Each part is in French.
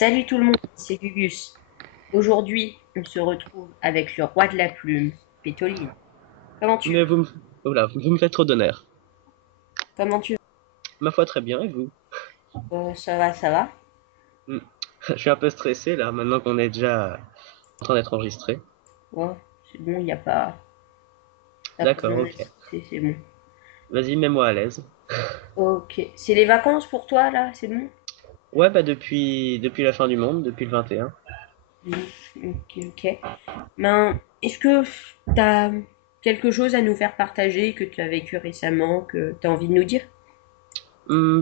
Salut tout le monde, c'est Gugus. Aujourd'hui, on se retrouve avec le roi de la plume, Pétoline. Comment tu Mais vas? voilà, vous me faites trop d'honneur. Comment tu Ma foi, très bien, et vous? vas? Ça va, ça va. Hmm. Je suis un peu stressé là, maintenant qu'on est déjà en train d'être enregistré. Ouais, c'est bon, il n'y a pas, t'as pas D'accord, besoin d'être ok. stressé, c'est bon. Vas-y, mets-moi à l'aise. Ok, c'est les vacances pour toi là, c'est bon? Ouais, bah depuis la fin du monde, depuis le 21. Oui, ok, ok. Ben, est-ce que t'as quelque chose à nous faire partager que tu as vécu récemment, que tu as envie de nous dire?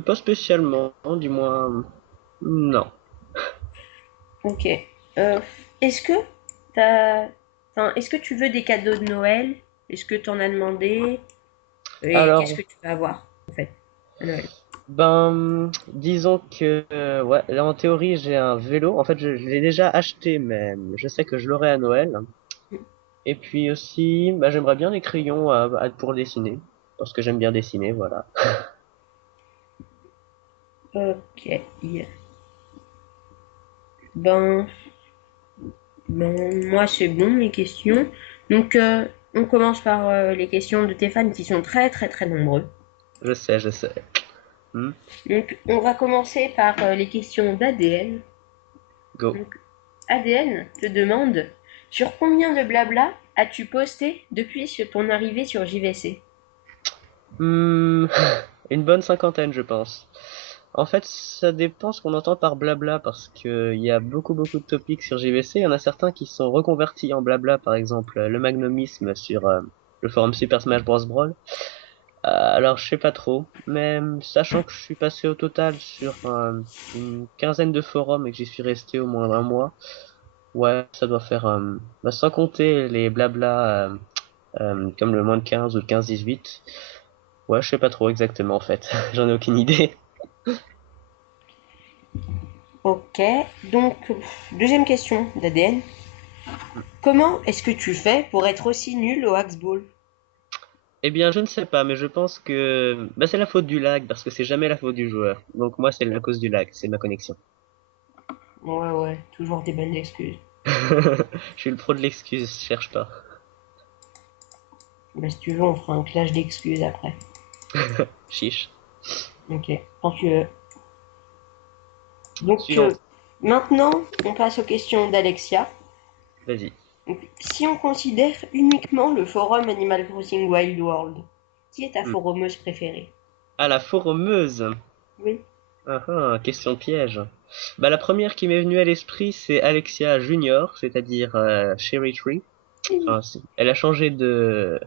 Pas spécialement, du moins, non. Ok. Euh, est-ce que t'as... Enfin, est-ce que tu veux des cadeaux de Noël? Est-ce que tu en as demandé? Et qu'est-ce Alors, que tu vas avoir, en fait, à Noël? disons que, ouais, là en théorie j'ai un vélo. En fait, je l'ai déjà acheté, mais je sais que je l'aurai à Noël. Et puis aussi, bah, j'aimerais bien des crayons pour dessiner, parce que j'aime bien dessiner, voilà. Ok. Yeah. Ben, moi, c'est bon, mes questions. Donc, on commence par les questions de tes fans qui sont très, très, très nombreux. Je sais, je sais. Hmm, Donc, on va commencer par les questions d'ADN. Go. Donc, ADN te demande sur combien de blabla as-tu posté depuis ton arrivée sur JVC? Hmm, une bonne cinquantaine, je pense. En fait, ça dépend ce qu'on entend par blabla, parce que il y a beaucoup de topics sur JVC. Il y en a certains qui sont reconvertis en blabla, par exemple le magnomisme sur le forum Super Smash Bros. Brawl. Alors, je sais pas trop, mais sachant que je suis passé au total sur une quinzaine de forums et que j'y suis resté au moins un mois, ouais, ça doit faire, bah, sans compter les blabla comme le moins de 15 ou le 15-18. Ouais, je sais pas trop exactement en fait. J'en ai aucune idée. Ok, donc deuxième question d'ADN. Comment est-ce que tu fais pour être aussi nul au Axball? Eh bien, je ne sais pas, mais je pense que bah, c'est la faute du lag parce que c'est jamais la faute du joueur. Donc moi, c'est la cause du lag, c'est ma connexion. Ouais, ouais, toujours des bonnes excuses. Je suis le pro de l'excuse, je cherche pas. Bah, si tu veux, on fera un clash d'excuses après. Chiche. Ok, quand tu veux. Donc Suivante. maintenant, on passe aux questions d'Alexia. Vas-y. Donc, si on considère uniquement le forum Animal Crossing Wild World, qui est ta Hmm. forumeuse préférée? Ah, la forumeuse. Oui. Question piège. Bah, la première qui m'est venue à l'esprit, c'est Alexia Junior, c'est-à-dire Cherry Tree. Enfin, elle a changé de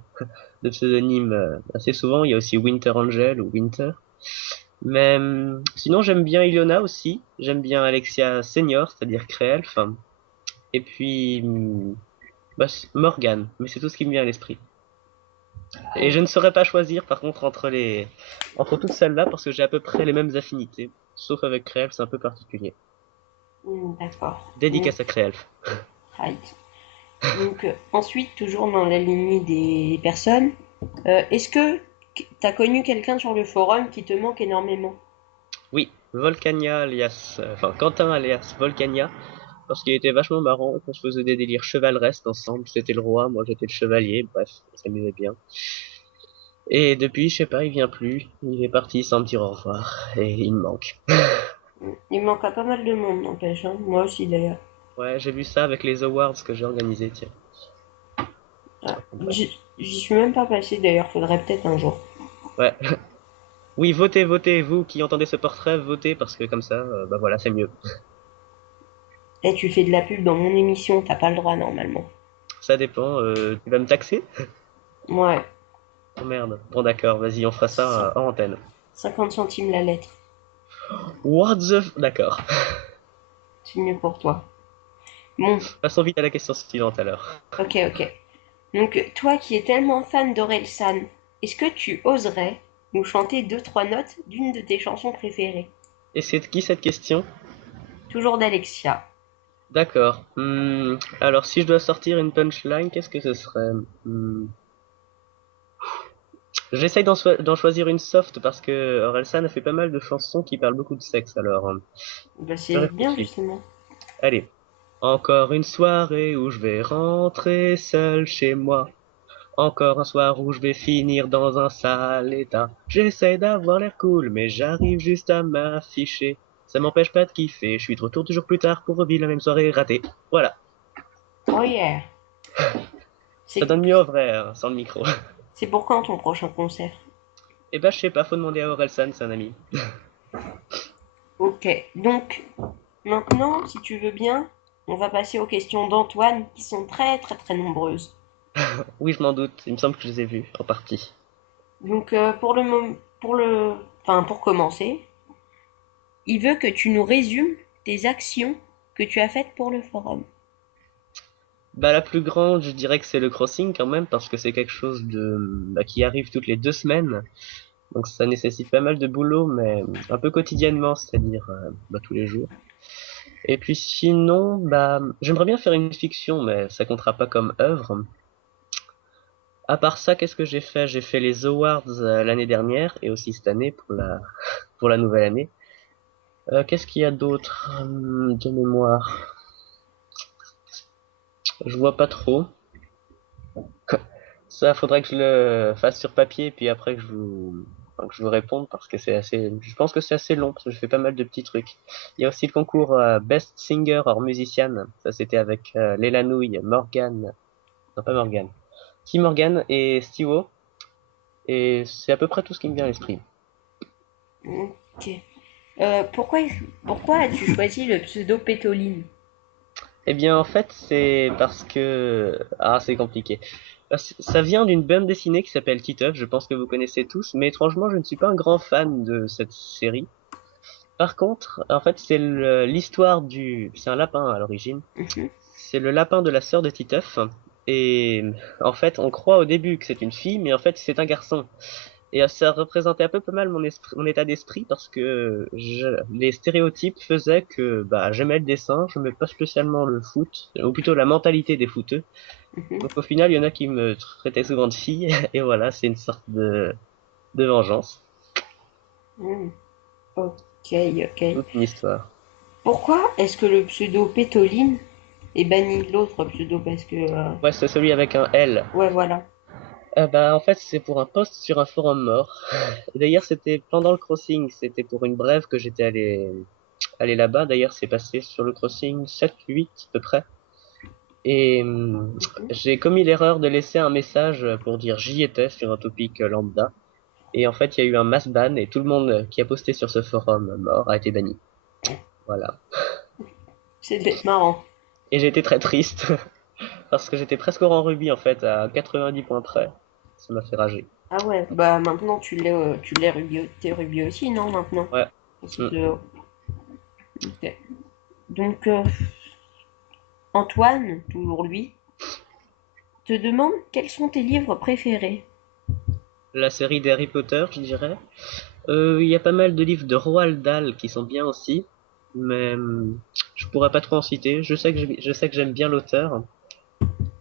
pseudonyme assez souvent. Il y a aussi Winter Angel ou Winter. Mais sinon, j'aime bien Ilona aussi. J'aime bien Alexia Senior, c'est-à-dire Créelf. Et puis bah, Morgane. Mais c'est tout ce qui me vient à l'esprit. Et je ne saurais pas choisir, par contre, entre toutes celles-là, parce que j'ai à peu près les mêmes affinités. Sauf avec Créelf, c'est un peu particulier. D'accord. Dédicace à Créelf. Right. Donc ensuite, toujours dans la lignée des personnes, est-ce que tu as connu quelqu'un sur le forum qui te manque énormément? Oui, Volcania alias, enfin Quentin alias Volcania, parce qu'il était vachement marrant, qu'on se faisait des délires chevaleresques ensemble, c'était le roi, moi j'étais le chevalier, bref, on s'amusait bien. Et depuis, je sais pas, il vient plus, il est parti sans me dire au revoir, et il me manque. Il manque à pas mal de monde, n'empêche, hein. Moi aussi d'ailleurs. Ouais, j'ai vu ça avec les awards que j'ai organisés, tiens. Ouais. Bref. J'y suis même pas passé d'ailleurs, faudrait peut-être un jour. Ouais. Oui, votez, votez, vous qui entendez ce portrait, votez, parce que comme ça, bah voilà, c'est mieux. Et tu fais de la pub dans mon émission, t'as pas le droit normalement. Ça dépend, tu vas me taxer? Ouais, Oh merde. Bon d'accord, vas-y, on fera ça cin- en antenne. 50 centimes la lettre, What the... D'accord. c'est mieux pour toi. Bon, Passons vite à la question suivante alors. ok, ok. Donc, toi qui es tellement fan d'Orelsan, est-ce que tu oserais nous chanter deux, trois notes d'une de tes chansons préférées? Et c'est de qui cette question? Toujours d'Alexia. D'accord. Alors si je dois sortir une punchline, qu'est-ce que ce serait? J'essaye d'en choisir une soft parce que Orelsan a fait pas mal de chansons qui parlent beaucoup de sexe, alors Bah, je c'est bien, réfléchis. justement. Allez. Encore une soirée où je vais rentrer seul chez moi. Encore un soir où je vais finir dans un sale état. J'essaie d'avoir l'air cool, mais j'arrive juste à m'afficher. Ça m'empêche pas de kiffer. Je suis de retour toujours plus tard pour revivre la même soirée ratée. Voilà. Oh yeah. Ça C'est donne mieux au vrai, hein, sans le micro. c'est pour quand ton prochain concert? Et bah, je sais pas, faut demander à Orelsan, c'est un ami. Ok. Donc, maintenant, si tu veux bien, on va passer aux questions d'Antoine qui sont très très très nombreuses. Oui, je m'en doute. Il me semble que je les ai vus, en partie. Donc, pour commencer, il veut que tu nous résumes tes actions que tu as faites pour le forum. Bah, la plus grande, je dirais que c'est le crossing quand même, parce que c'est quelque chose qui arrive toutes les 2 semaines. Donc ça nécessite pas mal de boulot, mais un peu quotidiennement, c'est-à-dire tous les jours. Et puis sinon, j'aimerais bien faire une fiction, mais ça comptera pas comme œuvre. À part ça, qu'est-ce que j'ai fait? J'ai fait les awards l'année dernière et aussi cette année pour la nouvelle année. Qu'est-ce qu'il y a d'autre de mémoire? Je vois pas trop. Ça, faudrait que je le fasse sur papier, puis après que je vous réponde, parce que je pense que c'est assez long, parce que je fais pas mal de petits trucs. Il y a aussi le concours Best Singer or Musician. Ça, c'était avec Léla Nouille, Morgan, non pas Morgan, Tim Morgan et Stiwo. Et c'est à peu près tout ce qui me vient à l'esprit. Ok. Euh, pourquoi, pourquoi as-tu choisi le pseudo Pétoline? Eh bien, en fait, c'est parce que... Ah, c'est compliqué. Ça vient d'une bande dessinée qui s'appelle Titeuf, je pense que vous connaissez tous, mais étrangement, je ne suis pas un grand fan de cette série. Par contre, en fait, l'histoire c'est un lapin à l'origine. Mhm, C'est le lapin de la sœur de Titeuf. Et en fait, on croit au début que c'est une fille, mais en fait, c'est un garçon. Et ça représentait un peu pas mal mon état d'esprit parce que les stéréotypes faisaient que j'aimais le dessin, je n'aimais pas spécialement le foot, ou plutôt la mentalité des footeux. mhm, Donc au final, il y en a qui me traitaient souvent de fille, et voilà, c'est une sorte de vengeance. mhm. Ok, ok. Toute une histoire. Pourquoi est-ce que le pseudo Pétoline est banni de l'autre pseudo? Parce que... Ouais, c'est celui avec un L. ouais, voilà. En fait, c'est pour un post sur un forum mort. Et d'ailleurs, c'était pendant le crossing, c'était pour une brève que j'étais allé là-bas. D'ailleurs, c'est passé sur le crossing 7-8 à peu près. Et Mhm. j'ai commis l'erreur de laisser un message pour dire j'y étais sur un topic lambda. Et en fait, il y a eu un mass ban et tout le monde qui a posté sur ce forum mort a été banni. Voilà. C'est bête marrant. Et j'ai été très triste parce que j'étais presque au rang rubis en fait, à 90 points près. Ça m'a fait rager. Ah ouais, bah maintenant tu l'es Rubio, t'es Rubio aussi, non, maintenant? Ouais. Aussi Mm. de... Ok. Donc, Antoine, toujours lui, te demande quels sont tes livres préférés. La série d'Harry Potter, je dirais. Il y a pas mal de livres de Roald Dahl qui sont bien aussi, mais je pourrais pas trop en citer. Je sais que j'aime bien l'auteur.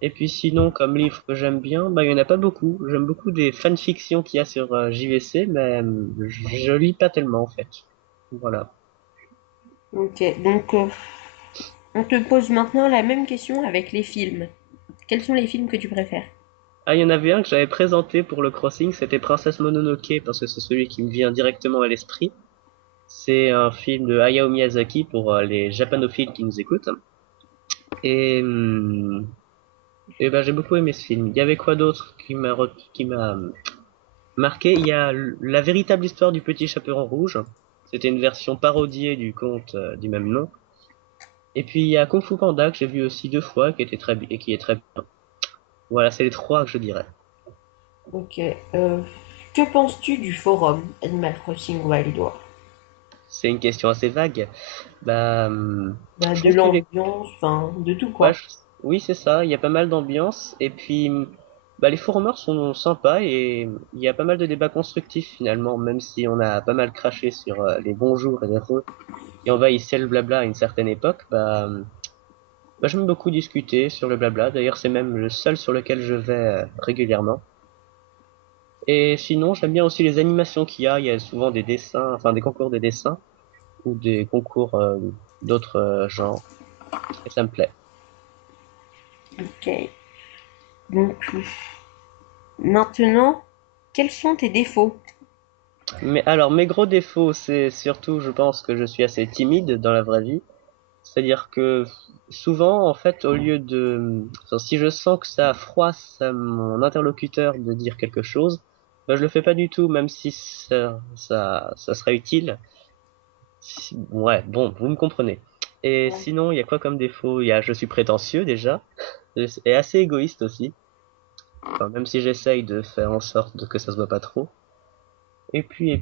Et puis sinon, comme livre que j'aime bien, il y en a pas beaucoup. J'aime beaucoup des fanfictions qu'il y a sur JVC, mais je lis pas tellement en fait. Voilà. Ok, donc on te pose maintenant la même question avec les films. Quels sont les films que tu préfères? Ah, il y en avait un que j'avais présenté pour le crossing, c'était Princesse Mononoke parce que c'est celui qui me vient directement à l'esprit. C'est un film de Hayao Miyazaki pour les japanophiles qui nous écoutent. Et j'ai beaucoup aimé ce film. Il y avait quoi d'autre qui m'a marqué? Il y a la véritable histoire du petit chaperon rouge. C'était une version parodiée du conte du même nom. Et puis il y a Kung Fu Panda que j'ai vu aussi 2 fois, et qui est très bien. Voilà, c'est les trois que je dirais. Ok, que penses-tu du forum Animal Crossing Wild World? C'est une question assez vague. Bah, Je de trouve que l'ambiance, enfin, de tout ouais, quoi. oui, c'est ça. Il y a pas mal d'ambiance. Et puis, les forumers sont sympas et il y a pas mal de débats constructifs finalement, même si on a pas mal craché sur les bons jours et les heureux qui envahissaient le blabla à une certaine époque. J'aime beaucoup discuter sur le blabla. D'ailleurs, c'est même le seul sur lequel je vais régulièrement. Et sinon, j'aime bien aussi les animations qu'il y a. Il y a souvent des dessins, enfin des concours de dessins ou des concours d'autres genres. Et ça me plaît. Ok. Donc, maintenant, quels sont tes défauts? Mais alors, mes gros défauts, c'est surtout, je pense que je suis assez timide dans la vraie vie. C'est-à-dire que souvent, en fait, au lieu de, enfin, si je sens que ça froisse à mon interlocuteur de dire quelque chose, ben, je le fais pas du tout, même si ça serait utile. Ouais, bon, vous me comprenez. Et Ouais. sinon, il y a quoi comme défaut? Je suis prétentieux déjà, et assez égoïste aussi. Enfin, même si j'essaye de faire en sorte que ça se voit pas trop. Et puis,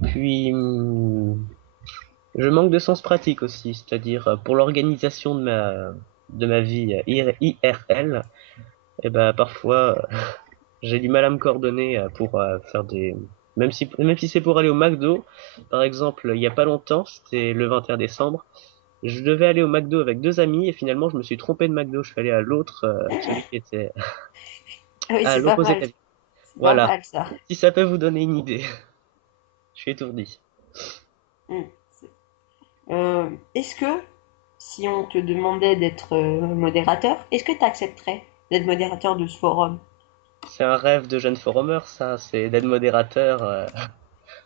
je manque de sens pratique aussi, c'est-à-dire pour l'organisation de ma vie IRL, et ben parfois j'ai du mal à me coordonner pour faire des même si c'est pour aller au McDo, par exemple, il y a pas longtemps, c'était le 21 décembre, je devais aller au McDo avec deux amis et finalement je me suis trompé de McDo, je suis allé à l'autre, celui qui était Ah oui, à c'est pas l'opposé de mal. la ville. C'est pas Voilà. mal ça. Si ça peut vous donner une idée, je suis étourdi. Hmm. Est-ce que, si on te demandait d'être modérateur, est-ce que tu accepterais d'être modérateur de ce forum? C'est un rêve de jeune forumeur, ça, c'est d'être modérateur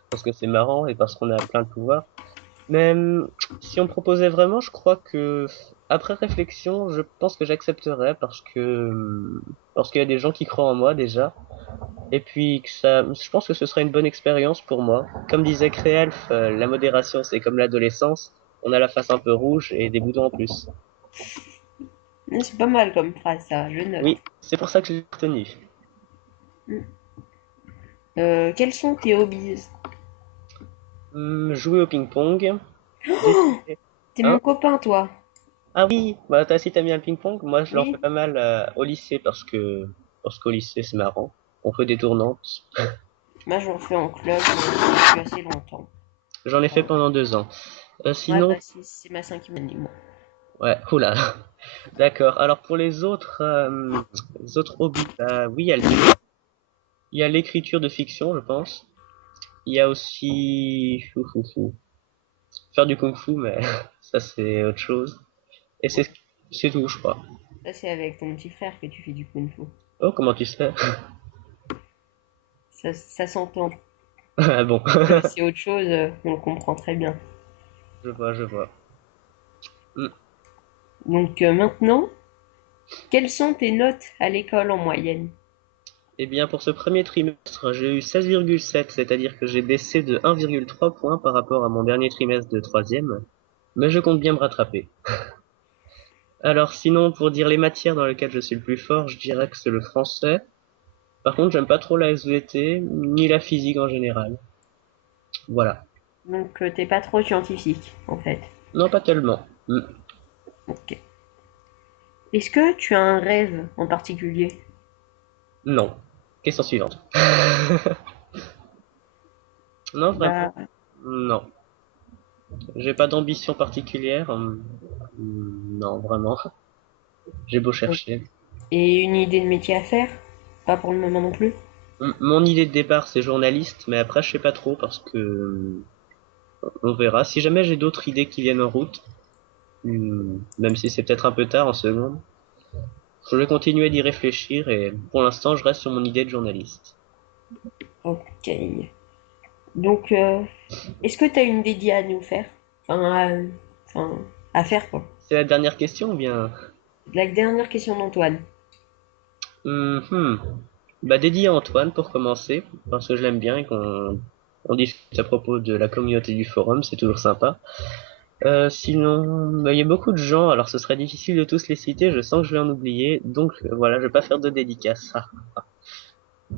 parce que c'est marrant et parce qu'on a plein de pouvoirs. Mais si on me proposait vraiment, je crois que après réflexion, je pense que j'accepterais parce qu'il y a des gens qui croient en moi déjà et puis que ça je pense que ce serait une bonne expérience pour moi. Comme disait Créelf, la modération c'est comme l'adolescence, on a la face un peu rouge et des boutons en plus. C'est pas mal comme phrase ça, je note. Oui, c'est pour ça que je l'ai retenu. Hmm. Quels sont tes hobbies? Jouer au ping-pong, dessiner. T'es mon Hein? copain, toi. Ah oui, bah toi aussi t'aimes bien le ping-pong? Moi je l'en fais Oui. pas mal au lycée parce qu'au lycée c'est marrant. On fait des tournantes. Moi, j'en fais en club depuis assez longtemps. J'en ai fait Voilà. pendant 2 ans. Ouais, Sinon, bah, c'est ma cinquième année, moi. ouais, oula. D'accord. Alors pour les autres hobbies, bah oui, il y a le dessin, il y a l'écriture de fiction, je pense. Il y a aussi faire du kung-fu, mais ça c'est autre chose. Et c'est tout, je crois. Ça, c'est avec ton petit frère que tu fais du kung-fu. Oh, comment tu sais? Ça s'entend. Ah bon. Comme c'est autre chose, on le comprend très bien. Je vois, je vois. Hmm. Donc maintenant, quelles sont tes notes à l'école en moyenne? Eh bien, pour ce premier trimestre, j'ai eu 16,7, c'est-à-dire que j'ai baissé de 1,3 points par rapport à mon dernier trimestre de troisième, mais je compte bien me rattraper. Alors sinon, pour dire les matières dans lesquelles je suis le plus fort, je dirais que c'est le français. Par contre, j'aime pas trop la SVT, ni la physique en général. Voilà. Donc t'es pas trop scientifique, en fait. Non, pas tellement. Ok. Est-ce que tu as un rêve en particulier? Non. Question suivante. Non, vraiment. Bah, Non. J'ai pas d'ambition particulière. Non, vraiment. J'ai beau ok. chercher. Et une idée de métier à faire? Pas pour le moment non plus? Mon idée de départ, c'est journaliste, mais après, je sais pas trop parce que on verra. Si jamais j'ai d'autres idées qui viennent en route, même si c'est peut-être un peu tard en seconde, je vais continuer d'y réfléchir et pour l'instant, je reste sur mon idée de journaliste. Ok. Donc, est-ce que tu as une dédiée à nous faire? Enfin, enfin, à faire quoi? C'est la dernière question ou bien? La dernière question d'Antoine. Mhm. Bah, dédié à Antoine pour commencer, parce que je l'aime bien et qu'on discute à propos de la communauté du forum, c'est toujours sympa. Sinon, bah, il y a beaucoup de gens, alors ce serait difficile de tous les citer, je sens que je vais en oublier, donc voilà, je vais pas faire de dédicace. Ah.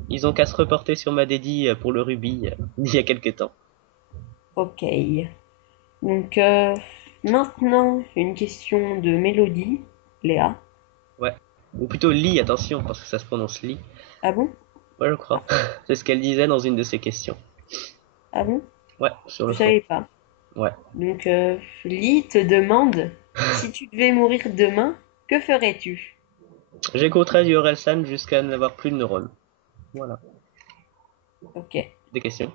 Ils ont qu'à se reporter sur ma dédie pour le rubis d'il y a quelques temps. Ok. Donc, maintenant, une question de Mélodie, Léa. Ouais. Ou plutôt Lee, attention, parce que ça se prononce Lee. Ah bon? Ouais, je crois. C'est ce qu'elle disait dans une de ses questions. Ah bon? Ouais, sur Je le fond. savais pas. Ouais. Donc, Lee te demande, si tu devais mourir demain, que ferais-tu? J'écouterai du Orelsan jusqu'à n'avoir plus de neurones. Voilà. Ok. Des questions?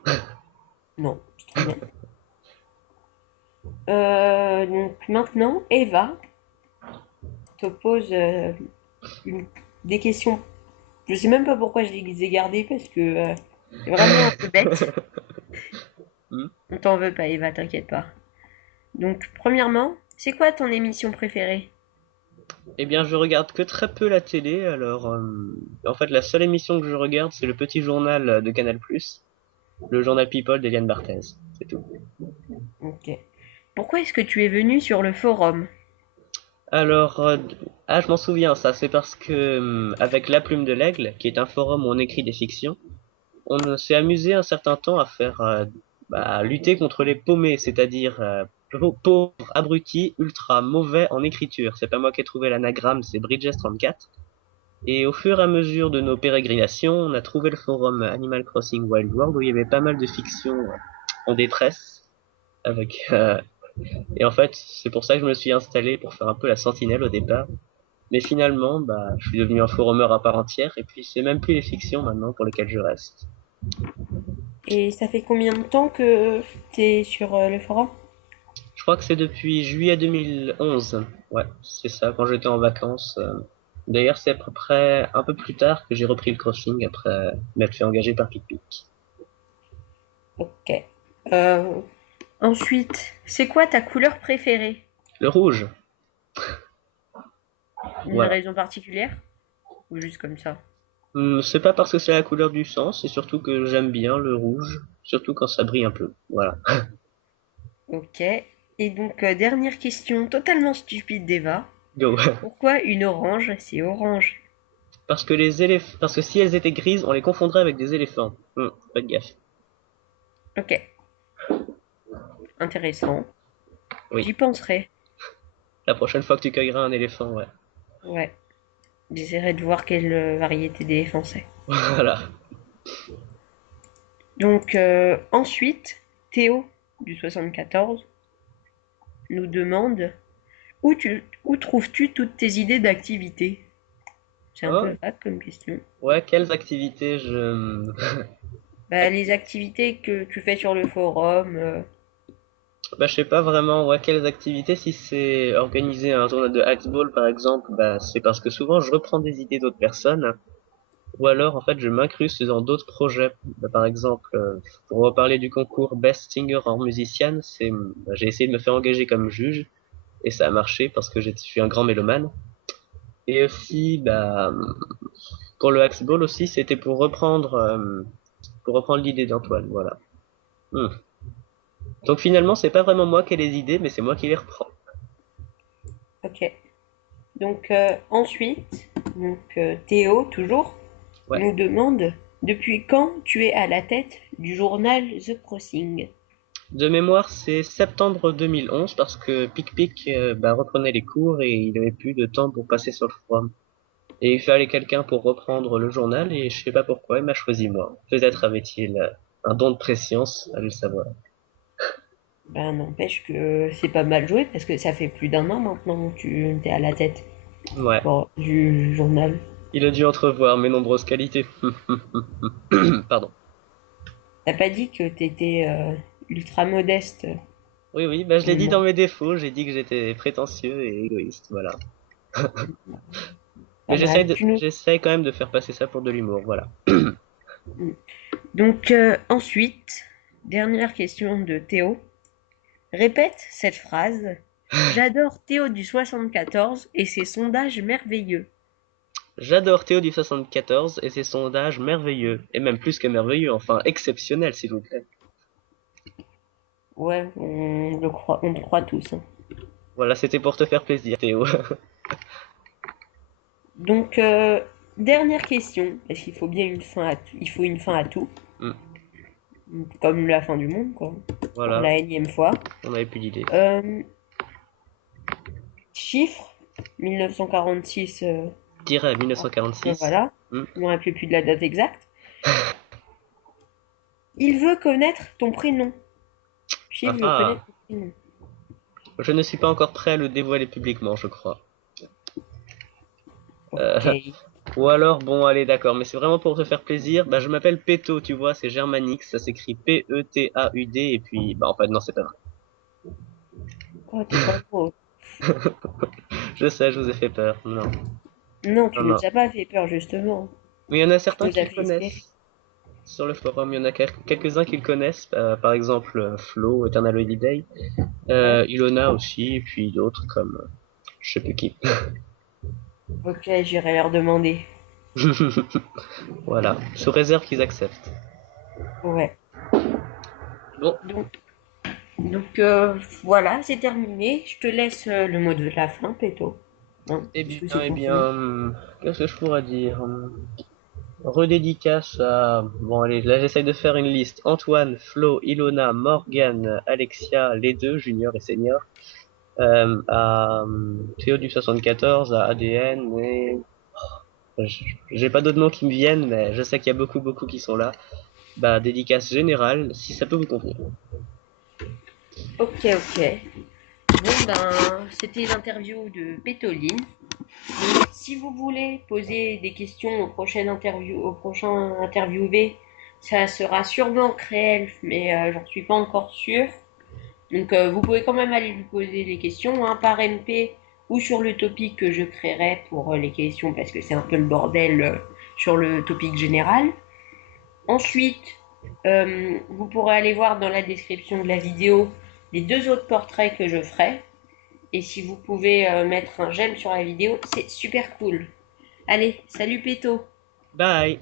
Non, c'est trop bien. Donc maintenant, Eva te pose une- des questions. Je sais même pas pourquoi je les ai gardées parce que c'est vraiment un peu bête. Hmm. On t'en veut pas, Eva, t'inquiète pas. Donc, premièrement, c'est quoi ton émission préférée? Eh bien, je regarde que très peu la télé, alors en fait, la seule émission que je regarde, c'est le petit journal de Canal+, le journal People d'Eliane Barthez, c'est tout. Ok. Pourquoi est-ce que tu es venu sur le forum? Alors, je m'en souviens, ça, c'est parce que avec La Plume de l'Aigle, qui est un forum où on écrit des fictions, on s'est amusé un certain temps à faire, à lutter contre les paumés, c'est-à-dire pauvres, abrutis, ultra mauvais en écriture. C'est pas moi qui ai trouvé l'anagramme, c'est Bridges34. Et au fur et à mesure de nos pérégrinations, on a trouvé le forum Animal Crossing Wild World où il y avait pas mal de fictions en détresse. Avec, et en fait, c'est pour ça que je me suis installé pour faire un peu la sentinelle au départ. Mais finalement, je suis devenu un forumeur à part entière et puis c'est même plus les fictions maintenant pour lesquelles je reste. Et ça fait combien de temps que t'es sur le forum? Je crois que c'est depuis juillet 2011. Ouais, c'est ça, quand j'étais en vacances. D'ailleurs, c'est à peu près un peu plus tard que j'ai repris le crossing après m'être fait engager par PicPic. Ok. Euh, Ensuite, c'est quoi ta couleur préférée? Le rouge, Une voilà. raison particulière? Ou juste comme ça? C'est pas parce que c'est la couleur du sang, c'est surtout que j'aime bien le rouge, surtout quand ça brille un peu. Voilà. Ok. Et donc, dernière question totalement stupide d'Eva. Go. Pourquoi une orange, c'est orange? Parce que si elles étaient grises, on les confondrait avec des éléphants. Pas de gaffe. Ok, intéressant. Oui. J'y penserai. La prochaine fois que tu cueilleras un éléphant, ouais. Ouais, j'essaierai de voir quelle variété d'éléphant c'est. Voilà. Donc, ensuite, Théo, du 74, nous demande où trouves-tu toutes tes idées d'activité? C'est un Oh, peu vague comme question. ouais, quelles activités je... Bah, les activités que tu fais sur le forum. Je sais pas vraiment, ouais, quelles activités. Si c'est organiser un tournoi de Hacksball, par exemple, c'est parce que souvent je reprends des idées d'autres personnes, ou alors, en fait, je m'incruste dans d'autres projets. Par exemple, pour reparler du concours Best Singer en musician, j'ai essayé de me faire engager comme juge, et ça a marché parce que je suis un grand mélomane. Et aussi, pour le Hacksball aussi, c'était pour reprendre l'idée d'Antoine, voilà. Hmm. Donc finalement, c'est pas vraiment moi qui ai les idées, mais c'est moi qui les reprends. Ok. Donc, ensuite, donc, Théo, toujours, Ouais. nous demande depuis quand tu es à la tête du journal The Crossing? De mémoire, c'est septembre 2011 parce que PicPic reprenait les cours et il avait plus de temps pour passer sur le forum. Et il fallait quelqu'un pour reprendre le journal et je sais pas pourquoi il m'a choisi moi. Peut-être avait-il un don de préscience, à le savoir. Ben, n'empêche que c'est pas mal joué parce que ça fait plus d'un an maintenant que tu es à la tête Ouais. du journal. Il a dû entrevoir mes nombreuses qualités. Pardon. T'as pas dit que t'étais ultra modeste. Oui, oui, je l'ai dit dans Non. mes défauts, j'ai dit que j'étais prétentieux et égoïste, voilà. Pas Mais mal. j'essaye quand même de faire passer ça pour de l'humour, voilà. Donc, ensuite, dernière question de Théo. Répète cette phrase. J'adore Théo du 74 et ses sondages merveilleux. J'adore Théo du 74 et ses sondages merveilleux, et même plus que merveilleux, enfin exceptionnels s'il vous plaît. Ouais, on le croit tous, hein. Voilà, c'était pour te faire plaisir, Théo. Donc, dernière question, parce qu'il faut bien une fin à tout. Il faut une fin à tout, Hmm, comme la fin du monde, quoi, pour voilà, la énième fois. on avait plus d'idées. Euh, Chiffre 1946. Dirais Bon, 1946. voilà, Hmm. je ne me rappelle plus de la date exacte. Il veut connaître ton prénom. Ah Chiffre veut connaître ah, ton prénom. je ne suis pas encore prêt à le dévoiler publiquement, je crois. Ok. Euh, Ou alors, bon, allez, d'accord, mais c'est vraiment pour te faire plaisir. Bah, je m'appelle Peto, tu vois, c'est germanique, ça s'écrit P-E-T-A-U-D, et puis, bah, en fait, non, c'est pas vrai. Oh, t'es pas drôle. Je sais, je vous ai fait peur. Non, Non, non, tu nous non. as pas fait peur, justement. Mais il y en a Tu certains nous qui as le fait espérer. connaissent. Sur le forum, il y en a quelques-uns qui le connaissent. Par exemple, Flo, Eternal Holiday. Ouais. Ilona aussi, et puis d'autres comme, je sais plus qui. Ok, j'irai leur demander. Voilà, sous réserve qu'ils acceptent. Ouais. Bon, Donc, voilà, c'est terminé. Je te laisse le mot de la fin, Péto. Hein, puisque c'est eh ton bien, prénom. qu'est-ce que je pourrais dire? Redédicace à... Bon, allez, là j'essaye de faire une liste. Antoine, Flo, Ilona, Morgan, Alexia, les deux, junior et senior. À Théo du 74, à ADN, et... J'ai pas d'autres noms qui me viennent, mais je sais qu'il y a beaucoup qui sont là. Bah, dédicace générale, si ça peut vous convenir. Ok, ok. Bon, ben, c'était l'interview de Pétoline. Donc, si vous voulez poser des questions au prochain interviewé, ça sera sûrement Créelf, mais j'en suis pas encore sûre. Donc, vous pouvez quand même aller lui poser des questions, hein, par MP ou sur le topic que je créerai pour les questions, parce que c'est un peu le bordel sur le topic général. Ensuite, vous pourrez aller voir dans la description de la vidéo les deux autres portraits que je ferai. Et si vous pouvez mettre un j'aime sur la vidéo, c'est super cool. Allez, salut Péto. Bye!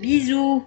Bisous.